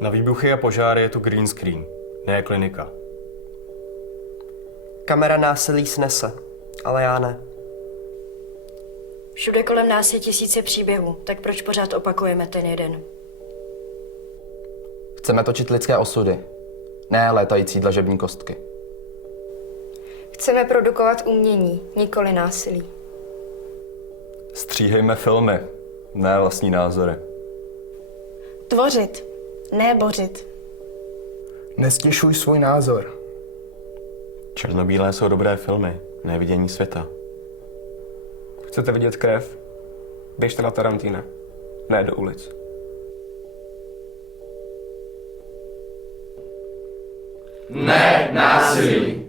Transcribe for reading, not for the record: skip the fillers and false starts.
Na výbuchy a požáry je tu green screen, ne klinika. Kamera násilí snese, ale já ne. Všude kolem nás je tisíce příběhů, tak proč pořád opakujeme ten jeden? Chceme točit lidské osudy, ne létající dlažební kostky. Chceme produkovat umění, nikoli násilí. Stříhejme filmy, ne vlastní názory. Tvořit, ne bořit. Nestěšuj svůj názor. Černobílé jsou dobré filmy, ne vidění světa. Chcete vidět krev? Běžte na Tarantina, ne do ulic. Ne násilí.